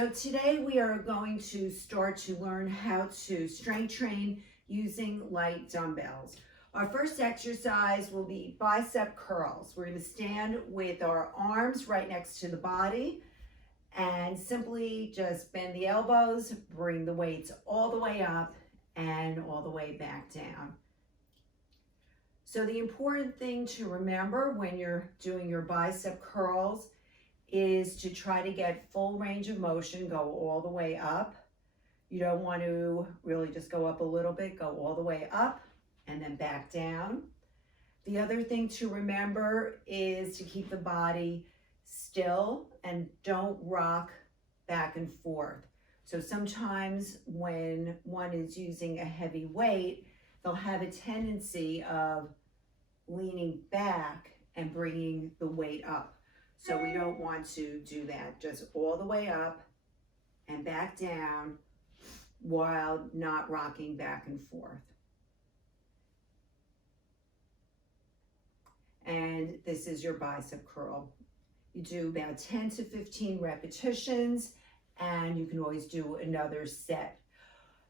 So today we are going to start to learn how to strength train using light dumbbells. Our first exercise will be bicep curls. We're going to stand with our arms right next to the body and simply just bend the elbows, bring the weights all the way up and all the way back down. So the important thing to remember when you're doing your bicep curls is to try to get full range of motion, go all the way up. You don't want to really just go up a little bit, go all the way up and then back down. The other thing to remember is to keep the body still and don't rock back and forth. So sometimes when one is using a heavy weight, they'll have a tendency of leaning back and bringing the weight up. So we don't want to do that. Just all the way up and back down while not rocking back and forth. And this is your bicep curl. You do about 10 to 15 repetitions, and you can always do another set.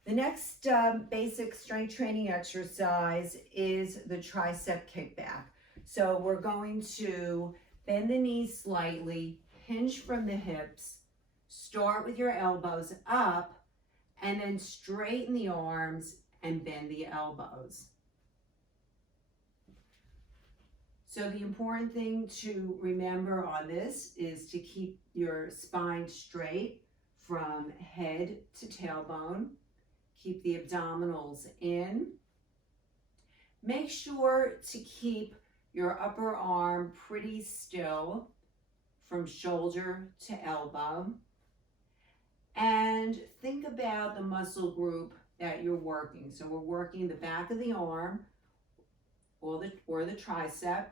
The next basic strength training exercise is the tricep kickback. So we're going to bend the knees slightly, hinge from the hips, start with your elbows up, and then straighten the arms and bend the elbows. So the important thing to remember on this is to keep your spine straight from head to tailbone. Keep the abdominals in. Make sure to keep your upper arm pretty still from shoulder to elbow. And think about the muscle group that you're working. So we're working the back of the arm or the tricep.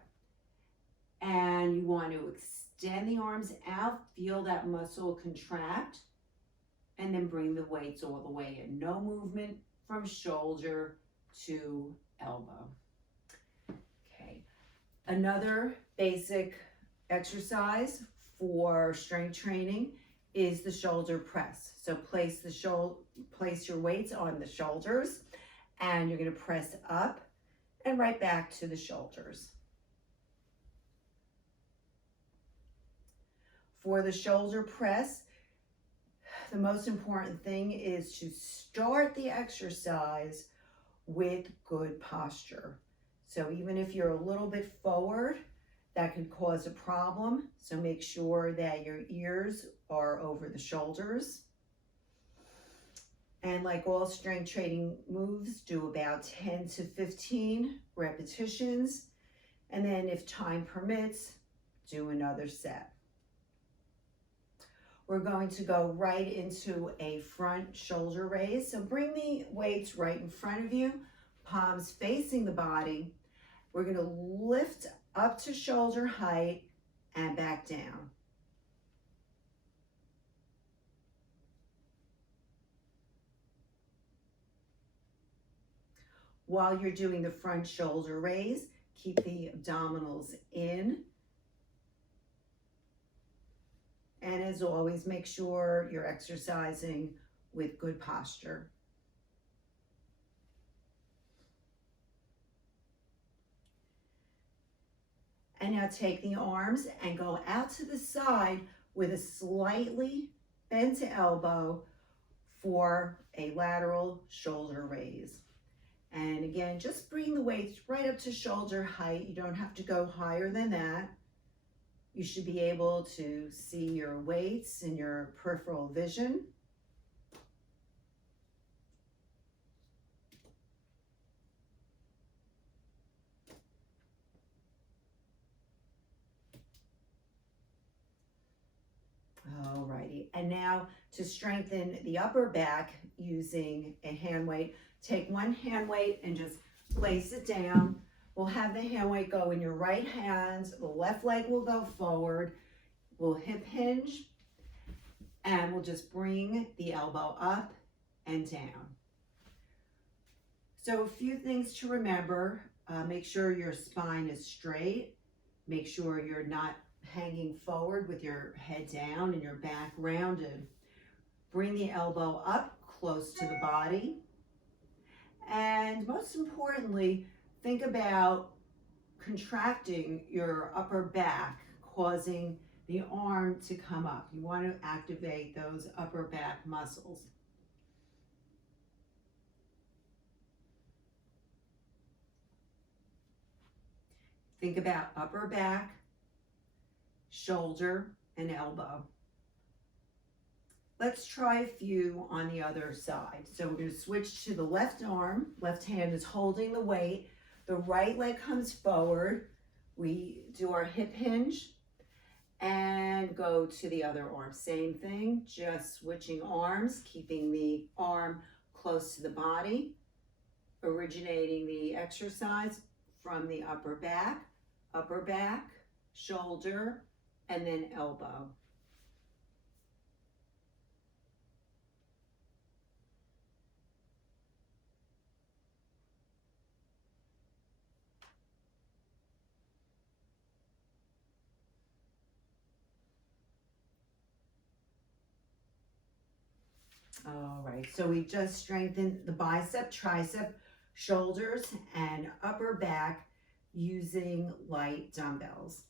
And you want to extend the arms out, feel that muscle contract, and then bring the weights all the way in. No movement from shoulder to elbow. Okay. Another basic exercise for strength training is the shoulder press. So place your weights on the shoulders, and you're going to press up and right back to the shoulders. For the shoulder press, the most important thing is to start the exercise with good posture. So even if you're a little bit forward, that could cause a problem. So make sure that your ears are over the shoulders. And like all strength training moves, do about 10 to 15 repetitions. And then if time permits, do another set. We're going to go right into a front shoulder raise. So bring the weights right in front of you, palms facing the body. We're going to lift up to shoulder height and back down. While you're doing the front shoulder raise, keep the abdominals in. And as always, make sure you're exercising with good posture. And now take the arms and go out to the side with a slightly bent elbow for a lateral shoulder raise. And again, just bring the weights right up to shoulder height. You don't have to go higher than that. You should be able to see your weights in your peripheral vision. Alrighty, and now to strengthen the upper back using a hand weight, take one hand weight and just place it down. We'll have the hand weight go in your right hand, the left leg will go forward, we'll hip hinge, and we'll just bring the elbow up and down. So a few things to remember, make sure your spine is straight, make sure you're not hanging forward with your head down and your back rounded. Bring the elbow up close to the body. And most importantly, think about contracting your upper back, causing the arm to come up. You want to activate those upper back muscles. Think about upper back, shoulder, and elbow. Let's try a few on the other side. So we're going to switch to the left arm. Left hand is holding the weight. The right leg comes forward. We do our hip hinge and go to the other arm. Same thing, just switching arms, keeping the arm close to the body, originating the exercise from the upper back, shoulder, and then elbow. All right, so we just strengthened the bicep, tricep, shoulders, and upper back using light dumbbells.